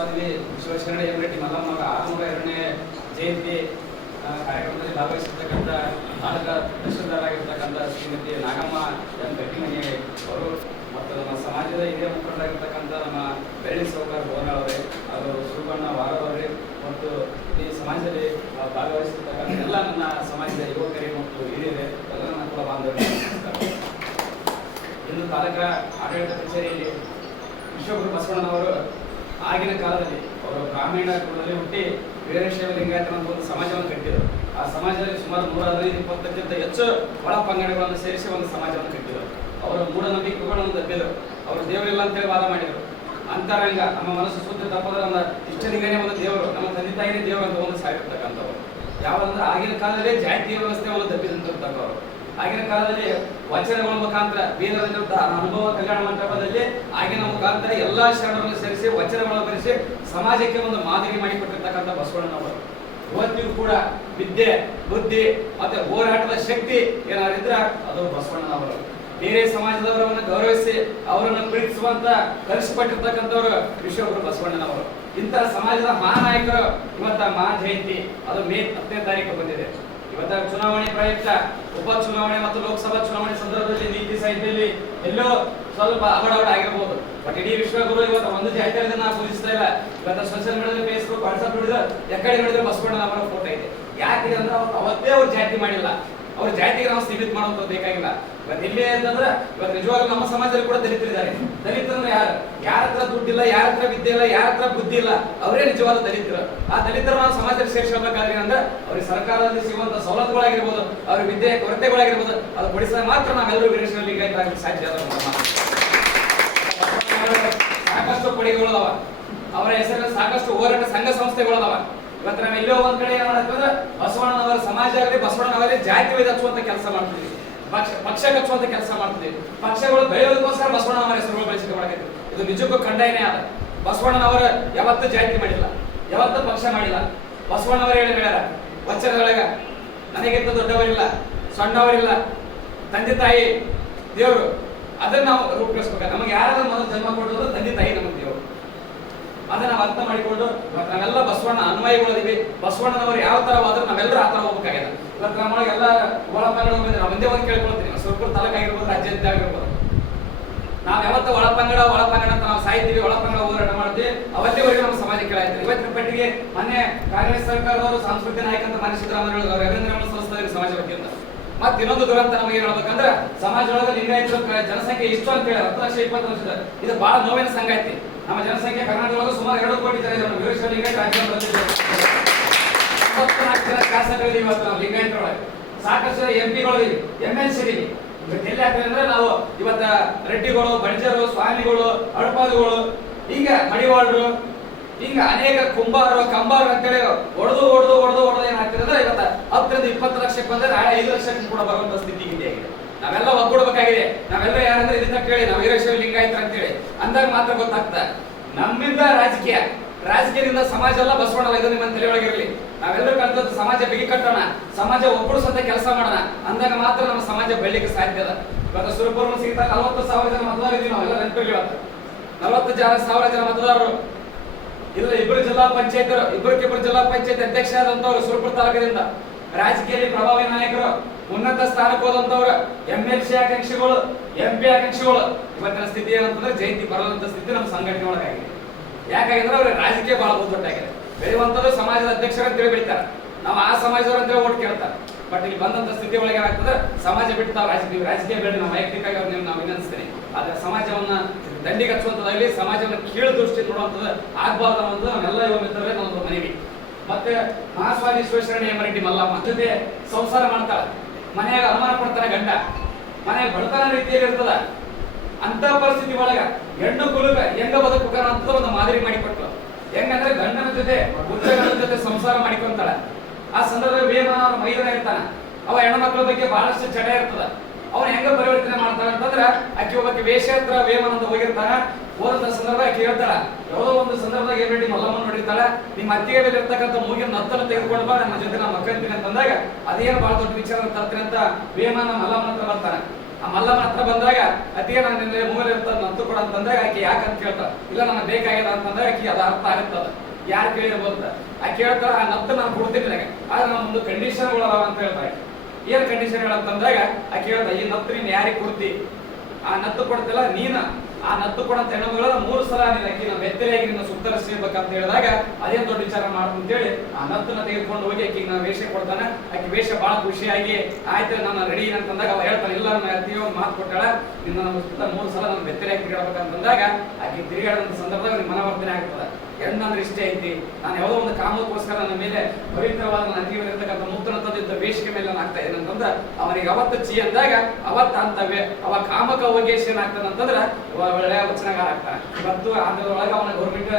ಸ್ವಾಮಿ Shivasharana M Reddy ಮಲ್ಲಮ್ಮನ ಆರುನೂರ ಎರಡನೇ ಜಯಂತಿ ಕಾರ್ಯಕ್ರಮದಲ್ಲಿ ಭಾಗವಹಿಸಿರ್ತಕ್ಕಂಥ ತಾಲೂಕ ದರ್ಶನದಾರಾಗಿರ್ತಕ್ಕಂಥ ಶ್ರೀಮತಿ ನಾಗಮ್ಮ ಎಂ ಗಟ್ಟಿಮನಿ ಅವರು ಮತ್ತು ನಮ್ಮ ಸಮಾಜದ ಹಿರಿಯ ಮುಖಂಡರಾಗಿರ್ತಕ್ಕಂಥ ನಮ್ಮ ಬೆಳ್ಳಿ ಸೌಕರ್ ಬೋನ ಅವರೇ ಸುಬಣ್ಣ ವಾರ ಅವರೇ, ಮತ್ತು ಈ ಸಮಾಜದಲ್ಲಿ ಭಾಗವಹಿಸಿರ್ತಕ್ಕಂಥ ಎಲ್ಲ ನನ್ನ ಸಮಾಜದ ಯುವಕರೇ ಮತ್ತು ಹಿರಿಯರೇ ಎಲ್ಲ ನನ್ನ ಕುಲ ಬಾಂಧವರಿಗೆ ಇಂದು ತಾಲೂಕಾ ಆಡಳಿತ ಕಚೇರಿಯಲ್ಲಿ ವಿಶ್ವಗುರು ಬಸವಣ್ಣನವರು ಆಗಿನ ಕಾಲದಲ್ಲಿ ಅವರು ಗ್ರಾಮೀಣ ಕುಲದಲ್ಲಿ ಹುಟ್ಟಿ ವೀರಶೈವ ಲಿಂಗಾಯತ ಒಂದು ಸಮಾಜವನ್ನು ಕಟ್ಟಿದರು. ಆ ಸಮಾಜದಲ್ಲಿ ಸುಮಾರು ನೂರ ಹದಿನೈದು ಇಪ್ಪತ್ತಕ್ಕಿಂತ ಹೆಚ್ಚು ಒಳ ಪಂಗಡಗಳನ್ನು ಸೇರಿಸಿ ಒಂದು ಸಮಾಜವನ್ನು ಕಟ್ಟಿದರು. ಅವರ ಮೂಢನಂಬಿಕೆಗಳನ್ನು ತಪ್ಪಿದರು ಅವರು ದೇವರಿಲ್ಲ ಅಂತೇಳಿ ವಾದ ಮಾಡಿದರು. ಅಂತರಂಗ, ನಮ್ಮ ಮನಸ್ಸು ಶುದ್ಧ ತಪ್ಪದ ನಮ್ಮ ಇಷ್ಟಲಿಂಗನೇ ಒಂದು ದೇವರು, ನಮ್ಮ ತಂದೆ ತಾಯಿನೇ ದೇವರು ಅಂತ ಒಂದು ಸಾಗಿರ್ತಕ್ಕಂಥವ್ರು ಯಾವಂದ್ರೆ ಆಗಿನ ಕಾಲದಲ್ಲೇ ಜಾತಿ ಒಂದು ತಪ್ಪಿದಂತಕ್ಕವರು ಆಗಿನ ಕಾಲದಲ್ಲಿ ವಚನಗಳ ಮುಖಾಂತರ ವೇದದಲ್ಲಿ ಅನುಭವ, ಕಲ್ಯಾಣ ಮಂಟಪದಲ್ಲಿ ಆಗಿನ ಮುಖಾಂತರ ಎಲ್ಲಾ ಶರಣರನ್ನು ಸೇರಿಸಿ ವಚನಗಳನ್ನು ಬರೆಸಿ ಸಮಾಜಕ್ಕೆ ಒಂದು ಮಾದರಿ ಮಾಡಿಕೊಟ್ಟಿರ್ತಕ್ಕಂಥ ಬಸವಣ್ಣನವರು. ಇವತ್ತಿಗೂ ಕೂಡ ವಿದ್ಯೆ, ಬುದ್ಧಿ ಮತ್ತೆ ಹೋರಾಟದ ಶಕ್ತಿ ಏನಾರಿದ್ರ ಅದು ಬಸವಣ್ಣನವರು. ಬೇರೆ ಸಮಾಜದವರನ್ನು ಗೌರವಿಸಿ ಅವರನ್ನು ಪ್ರೀತಿಸುವಂತ ಕಲಿಸಿಕೊಟ್ಟಿರ್ತಕ್ಕಂಥವ್ರು ವಿಶ್ವಗುರು ಬಸವಣ್ಣನವರು. ಇಂತಹ ಸಮಾಜದ ಮಹಾನಾಯಕರು ಇವತ್ತ ಮಹಾ ಜಯಂತಿ ಅದು ಮೇ ಹತ್ತನೇ ತಾರೀಕು ಬಂದಿದೆ. ಚುನಾವಣೆ ಪ್ರಯುಕ್ತ, ಉಪ ಚುನಾವಣೆ ಮತ್ತು ಲೋಕಸಭಾ ಚುನಾವಣೆ ಸಂದರ್ಭದಲ್ಲಿ ನೀತಿ ಸಂಹಿತೆಯಲ್ಲಿ ಎಲ್ಲೋ ಸ್ವಲ್ಪ ಅವಡವಡ ಆಗಿರಬಹುದು ಬಟ್ ಇಡೀ ವಿಶ್ವಗುರು ಇವತ್ತು ಒಂದು ಜಾತಿಯಲ್ಲಿ ನಾವು ಪೂಜಿಸ್ತಾ ಇಲ್ಲ. ಇವತ್ತು ಸೋಷಿಯಲ್ ಮೀಡಿಯಾದಲ್ಲಿ ಫೇಸ್ಬುಕ್ ವಾಟ್ಸ್ಆಪ್ ನೋಡಿದ್ರೆ ಎಕಡೆ ನೋಡಿದ್ರೆ ನಮ್ಮ ಫೋಟೋ ಇದೆ ಯಾಕೆ ಅಂದ್ರೆ ಅವತ್ತೇ ಅವ್ರು ಜಾತಿ ಮಾಡಿಲ್ಲ. ಅವ್ರ ಜಾತಿಗೆ ನಾವು ಸೀಮಿತ ಮಾಡುವಂತ ಬೇಕಾಗಿಲ್ಲ. ಇವತ್ತು ಇಲ್ಲಿ ಅಂತಂದ್ರೆ ಇವತ್ತು ನಿಜವಾಗ್ಲೂ ನಮ್ಮ ಸಮಾಜದಲ್ಲಿ ಕೂಡ ದಲಿತರಿದ್ದಾರೆ. ದಲಿತರು ಯಾರು? ಯಾರ ಹತ್ರ ದುಡ್ಡಿಲ್ಲ, ಯಾರ ಹತ್ರ ವಿದ್ಯೆ ಇಲ್ಲ, ಯಾರ ಹತ್ರ ಬುದ್ಧಿ ಇಲ್ಲ, ಅವರೇ ನಿಜವಾದ ದಲಿತರು. ಆ ದಲಿತರ ನಾವು ಸಮಾಜದಲ್ಲಿ ಸೇರಿಸಬೇಕಾದ್ರೆ ಅಂದ್ರೆ ಅವ್ರಿಗೆ ಸರ್ಕಾರದಲ್ಲಿ ಸಿಗುವಂತ ಸವಲತ್ತುಗಳಾಗಿರ್ಬೋದು ಅವ್ರ ವಿದ್ಯೆ ಕೊರತೆಗಳಾಗಿರ್ಬೋದು, ಅದು ಕೊಡಿಸಿದಾಗ ಮಾತ್ರ ನಾವೆಲ್ಲರೂ ವೀರೇಶ್ವರ ಲಿಂಗಾಯತ ಆಗಲಿಕ್ಕೆ ಸಾಧ್ಯ ಸಾಕಷ್ಟು ಕೊಡುಗೆಗಳದಾವ ಅವರ ಹೆಸರಿನ ಸಾಕಷ್ಟು ಹೋರಾಟ ಸಂಘ ಸಂಸ್ಥೆಗಳದಾವ ಇವತ್ತು ನಾವು ಎಲ್ಲೋ ಒಂದ್ ಕಡೆ ಏನ್ ಬಸವಣ್ಣನವರ ಸಮಾಜ ಆಗಲಿ, ಬಸವಣ್ಣನವರೇ ಜಾತಿ ಹಚ್ಚುವಂತ ಕೆಲಸ ಮಾಡ್ತೀವಿ ಪಕ್ಷ ಪಕ್ಷ ಕಚ್ಚುವಂತ ಕೆಲಸ ಮಾಡ್ತೀವಿ ಪಕ್ಷಗಳು ಬೆಳೆಯೋದಕ್ಕೋಸ್ಕರ ಬಸವಣ್ಣನವರ ಹೆಸರುಗಳು ಬಳಸಿಕೆ ಮಾಡಕತ್ತೀವಿ ಇದು ನಿಜಕ್ಕೂ ಖಂಡನೆ ಆದ. ಬಸವಣ್ಣನವರ ಯಾವತ್ತೂ ಜಾತಿ ಮಾಡಿಲ್ಲ, ಯಾವತ್ತೂ ಪಕ್ಷ ಮಾಡಿಲ್ಲ. ಬಸವಣ್ಣವರು ಹೇಳಿ ಹೇಳ್ಯಾರ ವಚನದೊಳಗ, ನನಗಿಂತ ದೊಡ್ಡವರಿಲ್ಲ, ಸಣ್ಣವರಿಲ್ಲ, ತಂದೆ ತಾಯಿ, ದೇವರು, ಅದನ್ನ ನಾವು ರೂಪಿಸ್ಬೇಕು ನಮಗೆ ಯಾರಾದ್ರೂ ಮೊದಲು ಜನ್ಮ ಕೊಡೋದು ತಂದೆ ತಾಯಿ ನಮಗೆ ದೇವರು ಅದನ್ನ ನಾವು ಅರ್ಥ ಮಾಡಿಕೊಂಡು ನಾವೆಲ್ಲ ಬಸವಣ್ಣ ಅನ್ವಯಗಳಿದೀವಿ. ಬಸವಣ್ಣನವರು ಯಾವ ತರ ಹೋದ್ರೆ ನಾವೆಲ್ಲರೂ ಆ ತರ ಹೋಗ್ಬೇಕಾಗಿದೆ. ಇವತ್ತು ನಮ್ಮೊಳಗೆ ಎಲ್ಲ ಒಳಪಂಗಡ ಹೋಗಿದ್ರೆ ಒಂದೇ ಒಂದು ಕೇಳ್ಕೊಳ್ತೀನಿ ಸ್ವಲ್ಪ ತಾಲೂಕಾಗಿರ್ಬೋದು ರಾಜ್ಯಾದ್ಯಂತ ಆಗಿರ್ಬೋದು ನಾವ್ ಯಾವತ್ತ ಒಳಪಂಗಡ ಒಳಪಂಗಡ ಅಂತ ನಾವು ಸಾಯ್ತೀವಿ. ಒಳಪಂಗಡ ಹೋರಾಟ ಮಾಡ್ತೀವಿ? ಅವತ್ತಿವರೆಗೂ ನಮ್ಮ ಸಮಾಜ ಕೇಳಾಯ್ತು ಇವತ್ತಿನ ಪಟ್ಟಿಗೆ ಮೊನ್ನೆ ಕಾಂಗ್ರೆಸ್ ಸರ್ಕಾರದವರು, ಸಾಂಸ್ಕೃತಿಕ ನಾಯಕ ಅಂತ ಮನೆ ಸಿದ್ದರಾಮಯ್ಯ ರವೀಂದ್ರ ಸಂಸ್ಥೆ ಸಮಾಜ ವತಿಯಿಂದ. ಮತ್ತೆ ಇನ್ನೊಂದು ದುರಂತ ನಮಗೆ ಹೇಳ್ಬೇಕಂದ್ರೆ, ಸಮಾಜದೊಳಗೆ ಲಿಂಗಾಯತರ ಕ- ಜನಸಂಖ್ಯೆ ಇಷ್ಟು ಅಂತ ಹೇಳಿ ಹತ್ತು ಲಕ್ಷ, ಇಪ್ಪತ್ತು ಲಕ್ಷ ಇದು. ಬಹಳ ನೋವಿನ ಸಂಗತಿ ನಮ್ಮ ಜನಸಂಖ್ಯೆ ಕರ್ನಾಟಕದೊಳಗೆ ಸುಮಾರು ಎರಡು ಕೋಟಿ ಜನ ಇದ್ದಾರೆ. ವಿವೇಶ ಲಿಂಗಾಯತ ಶಾಸಕರಿದ್ದೀವಿ ಇವತ್ತು ನಾವು ಲಿಂಗಾಯತರೊಳಗೆ. ಸಾಕಷ್ಟು ಎಂ ಪಿಗಳು ಎಂ ಎಲ್ ಸಿ ಇದೀವಿ. ಎಲ್ಲಿ ಆಗ್ತದೆ ಅಂದ್ರೆ ನಾವು ಇವತ್ತ ರೆಡ್ಡಿಗಳು, ಬಣಿಜರು, ಸ್ವಾಮಿಗಳು ಅಡಪಾದಿಗಳು ಹೀಗೆ ಮಡಿವಾಳರು ಈಗ ಅನೇಕ ಕುಂಬಾರರು ಕಂಬಾರು ಅಂತೇಳಿ ಹೊಡೆದು ಹೊಡೆದು ಹೊಡೆದು ಹೊಡೆದು ಏನಾಗ್ತದೆ ಅಂದ್ರೆ ಇವತ್ತ ಹತ್ತರಿಂದ ಇಪ್ಪತ್ತು ಲಕ್ಷಕ್ಕೆ ಬಂದ್ರೆ ನಾಳೆ ಐದು ಲಕ್ಷಕ್ಕೆ ಕೂಡ ಬರುವಂತ ಸ್ಥಿತಿ ಇದೆ ನಾವೆಲ್ಲ ಒಗ್ಗೂಡ್ಬೇಕಾಗಿದೆ. ನಾವೆಲ್ಲ ಯಾರಂದ್ರೆ ಇದನ್ನ ಕೇಳಿ, ನಾವು ವೀರಶೈವ ಲಿಂಗಾಯತರ ಅಂತೇಳಿ ಅಂದಾಗ ಮಾತ್ರ ಗೊತ್ತಾಗ್ತದೆ ನಮ್ಮಿಂದ ರಾಜಕೀಯ, ರಾಜಕೀಯದಿಂದ ಸಮಾಜ ಎಲ್ಲ ಬಸವಣ್ಣ ಇದು ನಿಮ್ಮ ತಲೆಯೊಳಗಿರಲಿ. ನಾವೆಲ್ಲರೂ ಕಲ್ತದ್ದು ಸಮಾಜ ಬಿಗಿ ಕಟ್ಟೋಣ, ಸಮಾಜ ಒಗ್ಗೂಡಿಸುವಂತ ಕೆಲಸ ಮಾಡೋಣ, ಅಂದಾಗ ಮಾತ್ರ ನಮ್ಮ ಸಮಾಜ ಬೆಳಿಗ್ಗೆ ಸಾಧ್ಯ ಅದ. ಇವತ್ತು ಸುರಪುರ ಸಿಗ್ತಾ ನಲವತ್ತು ಸಾವಿರ ಜನ ಮತದಾರ ಇದೀವಿ ನಾವೆಲ್ಲ ನೆನಪಿರ್ಲಿ ನಲವತ್ತು ಜನ, ಸಾವಿರ ಜನ ಮತದಾರರು. ಇಲ್ಲ ಇಬ್ಬರು ಜಿಲ್ಲಾ ಪಂಚಾಯತ್ ಇಬ್ಬರಿಗಿಬ್ಬರು ಜಿಲ್ಲಾ ಪಂಚಾಯತ್ ಅಧ್ಯಕ್ಷ ಆದಂತವ್ರು ಸುರಪುರ ತಾಲೂಕಿನಿಂದ. ರಾಜಕೀಯದಲ್ಲಿ ಪ್ರಭಾವಿ ನಾಯಕರು, ಉನ್ನತ ಸ್ಥಾನಕ್ಕೆ ಹೋದಂತವ್ರು ಎಂ ಎಲ್ ಸಿ ಆಕಾಂಕ್ಷಿಗಳು ಎಂ ಪಿ ಆಕಾಂಕ್ಷಿಗಳು. ಇವತ್ತಿನ ಸ್ಥಿತಿ ಏನಂತಂದ್ರೆ ಜಯಂತಿ ಬರದಂತ ಸ್ಥಿತಿ ನಮ್ಮ ಸಂಘಟನೆ ಒಳಗಾಗಿದೆ. ಯಾಕಂದ್ರೆ ಅವ್ರಿಗೆ ರಾಜಕೀಯ ಬಹಳ ಬಹುದೊಟ್ಟಾಗಿದೆ ಬೆಳೆಯುವಂತದ್ದು ಸಮಾಜದ ಅಧ್ಯಕ್ಷರು ಅಂತೇಳಿ ಬೆಳಿತಾರೆ. ನಾವು ಆ ಸಮಾಜದವ್ರು ಅಂತೇಳಿ ಓಟ್ ಕೇಳ್ತಾರೆ. ಬಟ್ ಇಲ್ಲಿ ಬಂದಂತ ಸ್ಥಿತಿ ಒಳಗೆ ಏನಾಗ್ತದೆ? ಸಮಾಜ ಬಿಟ್ಟು ನಾವು ರಾಜಕೀಯ ರಾಜಕೀಯ ಬೇಡ. ನಾವು ವೈಯಕ್ತಿಕವಾಗಿ ನಾವು ವಿನಂತಿಸ್ತೇನೆ. ಆದ್ರೆ ಸಮಾಜವನ್ನ ದಂಡಿಗೆ ಹಚ್ಚುವಂಥದ್ದಾಗಲಿ ಸಮಾಜವನ್ನ ಕೀಳು ದೃಷ್ಟಿ ನೋಡುವಂಥದ್ದು ಆಗ್ಬಾರ್ದು ಅನ್ನೋದು ನಮ್ಮೆಲ್ಲ ಯುವ ಮಿತ್ರರೇ ನನ್ನೊಂದು ಮನವಿ. ಮತ್ತೆ ಮಹಾಸ್ವಾಮಿ ಶಿವಶರಣ ಮರಿಟಿ ಮಲ್ಲಮ್ಮ ಜೊತೆ ಸಂಸಾರ ಮಾಡ್ತಾಳೆ. ಮನೆಯಾಗ ಅನುಮಾನ ಪಡ್ತಾನೆ ಗಂಡ. ಮನೆಯಾಗ ಬಡತನ ರೀತಿಯಲ್ಲಿ ಇರ್ತದ. ಅಂತ ಪರಿಸ್ಥಿತಿ ಒಳಗ ಹೆಣ್ಣು ಕುಲುಕ ಹೆಂಗ ಬದುಕುಕಾರ ಅಂತ ಒಂದು ಮಾದರಿ ಮಾಡಿಕೊಟ್ಲು. ಹೆಂಗಂದ್ರೆ ಗಂಡನ ಜೊತೆ ಉದ್ಯೋಗಗಳ ಜೊತೆ ಸಂಸಾರ ಮಾಡಿಕೊಂತಾಳ. ಆ ಸಂದರ್ಭದಲ್ಲಿ ವೇಮನ ಅವನ ಮೈದನ ಇರ್ತಾನ. ಅವ ಹೆಣ್ಣು ಮಕ್ಕಳ ಬಗ್ಗೆ ಬಹಳಷ್ಟು ಚಟ ಇರ್ತದ. ಅವನ ಹೆಂಗ ಪರಿವರ್ತನೆ ಮಾಡ್ತಾನೆ ಅಂತಂದ್ರೆ ಆಕೆ ಒಬ್ಬಕ್ಕೆ ವೇಷತ್ರ ವೇಮನ ಅಂತ ಹೋಗಿರ್ತಾನ. ಹೋದಂತ ಸಂದರ್ಭ ಆಕೆ ಹೇಳ್ತಾಳೆ. ಯಾವುದೋ ಒಂದು ಸಂದರ್ಭದಾಗ ಏನ್ ಮಲ್ಲಮ್ಮನ ನೋಡಿರ್ತಾಳೆ, ನಿಮ್ಮ ಅತ್ತಿಗೆ ಮೇಲೆ ಇರ್ತಕ್ಕಂಥ ಮೂಗಿನ ನತ್ತನ್ನು ತೆಗೆದುಕೊಂಡು ಬಾ, ನನ್ನ ಜೊತೆ ನಾನು ಮಕ್ಕಂತೀನಿ ಅಂತಂದಾಗ ಅದೇನು ಬಹಳ ದೊಡ್ಡ ವಿಚಾರ ತರ್ತೀನಿ ಅಂತ ವೇಮನ ಮಲ್ಲಮ್ಮನ ಹತ್ರ ಬರ್ತಾನೆ. ಆ ಮಲ್ಲಮ್ಮ ಹತ್ರ ಬಂದಾಗ ಅತ್ತಿಗೆ ನಾನು ನಿನ್ನೆ ಮೂಗಲ್ಲಿ ಇರ್ತದ ನತ್ತು ಕೊಡ ಅಂತಂದಾಗ ಆಕೆ ಯಾಕಂತ ಕೇಳ್ತಾಳ. ಇಲ್ಲ, ನನಗೆ ಬೇಕಾಗಿಲ್ಲ ಅಂತಂದಾಗ ಆಕೆ ಅದು ಅರ್ಥ ಆಗುತ್ತದ ಯಾರು ಕೇಳಿರ್ಬೋದು ಆ ಕೇಳ್ತಾರೆ ಆ ನತ್ತು ನಾನು ಕೊಡ್ತೀನಿ ನನಗೆ. ಆದ್ರೆ ನಮ್ಮ ಒಂದು ಕಂಡೀಷನ್ಗಳು ಅದಾವ ಅಂತ ಹೇಳ್ತಾರೆ ಏನ್ ಕಂಡೀಷನ್ ಹೇಳಂತಂದಾಗ ಆ ಕೇಳ್ದ ಈ ನತ್ತು ನೀನ್ ಯಾರಿಗೆ ಕೊಡ್ತಿ? ಆ ನತ್ತು ಕೊಡ್ತಿಲ್ಲ, ನೀನ. ಆ ನತ್ತು ಕೊಡಂತ ಹೆಣ್ಣುಗಳ ಮೂರು ಸಲ ನೀನು ಅಕ್ಕಿ ನಮ್ಮ ಬೆತ್ತಲೆಯಾಗಿ ನಿನ್ನ ಸುತ್ತರಿಸಬೇಕಂತ ಹೇಳಿದಾಗ, ಅದೇನ್ ದೊಡ್ಡ ವಿಚಾರ ಅಂತೇಳಿ ಆ ನತ್ತನ್ನ ತೆಗೆದುಕೊಂಡು ಹೋಗಿ ಅಕ್ಕಿ ನಾ ವೇಷ ಕೊಡ್ತಾನೆ. ಆಕಿ ವೇಷ ಬಹಳ ಖುಷಿಯಾಗಿ, ಆಯ್ತು ನಾನು ರೆಡಿ ಅಂತಂದಾಗ ಅವ ಹೇಳ್ತಾನೆ, ಇಲ್ಲ, ನನ್ನ ಅತ್ತಿಗೆ ಒಂದು ಮಾತು ಕೊಟ್ಟಾಳ. ನಿನ್ನ ನಮ್ಮ ಸುತ್ತ ಮೂರು ಸಲ ನನ್ನ ಬೆತ್ತಲೆಯಾಗಿ ತಿರುಗಾಡ್ಬೇಕಂತಂದಾಗ ಆಕಿ ತಿರುಗಾಡಂತ ಸಂದರ್ಭದಾಗ ನಿನ್ನ ಮನವರ್ತನೆ ಆಗ್ತದೆ. ಹೆಣ್ಣಂದ್ರೆ ಇಷ್ಟೇ ಐತಿ. ನಾನು ಯಾವುದೋ ಒಂದು ಕಾಮಕ್ಕೋಸ್ಕರ ನನ್ನ ಮೇಲೆ ಪವಿತ್ರವಾದ ನನ್ನ ಅತಿವಿರತಕ್ಕಂಥ ನೂತನ ತಂದಿದ್ದ ಆಗ್ತಾ ಏನಂತಂದ್ರ ಅವನಿಗೆ ಅವತ್ತು ಚಿ ಅಂದಾಗ ಅವತ್ತ ಅಂತವೆ ಅವ ಕಾಮಕ ಅವಗೇಶ ಏನಾಗ್ತಾನಂತಂದ್ರ ಅಂತಂದ್ರ ಒ- ಒಳ್ಳೆಯ ವಚನಗಾರ ಆಗ್ತಾನೆ. ಇವತ್ತು ಆಂಧ್ರದೊಳಗ ಅವನ ಗೌರ್ಮೆಂಟ್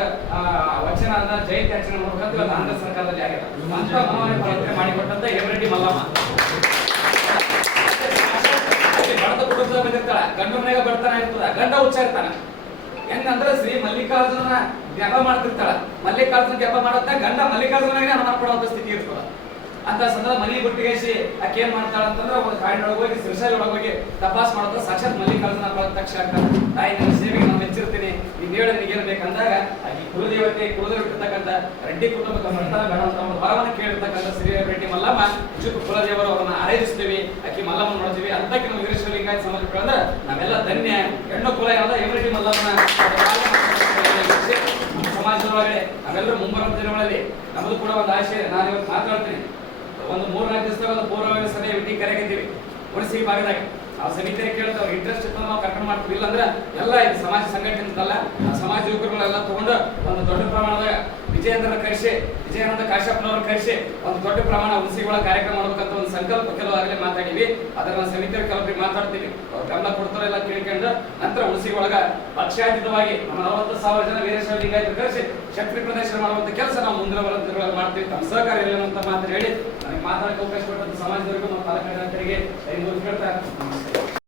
ವಚನ ಜಯಂತಿ ಆಚರಣೆ ಮಾಡ್ಬೇಕಂತ ಆಂಧ್ರ ಸರ್ಕಾರದಲ್ಲಿ ಆಗಿದೆ ಅಂತ ಪ್ರಯತ್ನ ಮಾಡಿಕೊಟ್ಟಂತ ಹೇಮರೆಡ್ಡಿ ಮಲ್ಲಮ್ಮ. ಬಡದ ಕುಟುಂಬದ ಬಂದಿರ್ತಾಳ ಗಂಡ ಬಡತನ ಇರ್ತದ. ಗಂಡ ಹುಚ್ಚ ಇರ್ತಾನ. ಹೆಂಗಂದ್ರೆ ಶ್ರೀ ಮಲ್ಲಿಕಾರ್ಜುನ ಜಪ ಮಾಡ್ತಿರ್ತಾಳ. ಮಲ್ಲಿಕಾರ್ಜುನ ಜಪ ಮಾಡತ್ತ ಗಂಡ ಮಲ್ಲಿಕಾರ್ಜುನ ಅನುಮಾನ ಪಡುವಂತ ಸ್ಥಿತಿ ಇರ್ತದ. ಅಂತ ಸಂದರ್ಭ ಮನಿ ಬಿಟ್ಟಿಗೆಸಿ ಆಕೆ ಏನ್ ಮಾಡ್ತಾಳ ಅಂತಂದ್ರೆ ಒಂದು ಕಾಡಿನೊಳಗೆ ಹೋಗಿ ಸಿರ್ಸಾಲಿ ಒಳಗೆ ಹೋಗಿ ತಪಾಸ್ ಮಾಡೋದು ಸಾಕ್ಷಾತ್ ಮಲ್ಲಿಕಾರ್ಜುನ ಪ್ರತ್ಯಕ್ಷ ಆಗ್ತಾನೆ. ತಾಯಿ, ನನ್ನ ಸೇವೆಗೆ ನಾನು ಮೆಚ್ಚಿರ್ತೀನಿ. ನೀನ್ ಹೇಳಿ ನಿಮಗೆ ಏನ್ ಬೇಕಂದಾಗ ಆಕೆ ಕುಲದೇವತೆ ಕುಲದೇವಿರ್ತಕ್ಕಂಥ ರೆಡ್ಡಿ ಅಂತ ಒಂದು ವರವನ್ನು ಕೇಳಿರ್ತಕ್ಕಂಥ ಶ್ರೀ ರೆಡ್ಡಿ ಮಲ್ಲಮ್ಮ, ಚುಕ್ಕು ಕುಲದೇವರು ಅವರನ್ನ ಆರೈಸ್ತೀವಿ ಆಕಿ ಮಲ್ಲಮ್ಮ ನೋಡ್ತೀವಿ ಅಂತಕ್ಕೆ ನಮ್ಮ ವೀರೇಶ್ವರ ಸಮಾಜ ಸಮಾಜ ನಾವೆಲ್ಲ ಧನ್ಯ. ಹೆಣ್ಣು ಕುಲ ಯಾವ್ದ ಎಮರೆಡ್ಡಿ ಮಲ್ಲಮ್ಮನ ಸಮಾಜದೊಳಗಡೆ. ನಾವೆಲ್ಲರೂ ಮುಂಬರುವ ದಿನಗಳಲ್ಲಿ ನಮ್ಮದು ಕೂಡ ಒಂದು ಆಶೆ ನಾನು ಇವತ್ತು ಮಾತಾಡ್ತೀನಿ. ಒಂದು ಮೂರ್ನಾಲ್ಕು ದಿವಸದಾಗ ಒಂದು ಪೂರ್ವ ಸಭೆ ವಿಟಿ ಕರೆಗಿದ್ದೀವಿ ಉಳಿಸಿ ಭಾಗದಾಗ. ಆ ಸಮಿತಿ ಕೇಳಿದ ಅವ್ರ ಇಂಟ್ರೆಸ್ಟ್ ಇತ್ತು ನಾವು ಕರ್ಕೊಂಡು ಮಾಡ್ತೀವಿ. ಇಲ್ಲಾಂದ್ರೆ ಎಲ್ಲ ಇದು ಸಮಾಜ ಸಂಘಟನೆ ಅಂತಲ್ಲ ಆ ಸಮಾಜ ಯುವಕರುಗಳೆಲ್ಲ ತಗೊಂಡು ಒಂದು ದೊಡ್ಡ ಪ್ರಮಾಣದ ವಿಜಯೇಂದ್ರ ಕರೆಸಿ, ವಿಜಯಾನಂದ ಕಾಶಪ್ಪನವರ ಕರೆಸಿ ಒಂದು ದೊಡ್ಡ ಪ್ರಮಾಣ ಉಸಿಗಳ ಕಾರ್ಯಕ್ರಮ ಮಾಡಬೇಕಂತ ಒಂದು ಸಂಕಲ್ಪ ಕೆಲವಾಗಲೇ ಮಾತಾಡಿವಿ ಅದನ್ನ ಸಮಿತಿಯ ಕೆಲವರಿಗೆ ಮಾತಾಡ್ತೀವಿ. ಅವ್ರು ಗಮನ ಕೊಡ್ತಾರ ಎಲ್ಲ ಕೇಳ್ಕೊಂಡು ನಂತರ ಉಸಿ ಒಳಗ ಪಕ್ಷಾತೀತವಾಗಿ ನಮ್ಮ ನಲವತ್ತು ಸಾವಿರ ಜನ ವೀರೇಶ್ವರ ಲಿಂಗಾಯತರು ಕರೆಸಿ ಶಕ್ತಿ ಪ್ರದರ್ಶನ ಮಾಡುವಂತ ಕೆಲಸ ನಾವು ಮುಂದಿನ ದಿನಗಳಲ್ಲಿ ಮಾಡ್ತೀವಿ. ತಮ್ಮ ಸಹಕಾರ ಇಲ್ಲ ಅಂತ ಮಾತ್ರ ಹೇಳಿ ನನಗೆ ಮಾತಾಡಕ್ಕೆ ಅವಕಾಶ ಕೊಟ್ಟಂತ ಸಮಾಜದವರಿಗೂ ಮತ್ತು ಪಾಲಕರಿಗೆ ಕೈ ಮುಗಿದು ಕೇಳ್ತಾ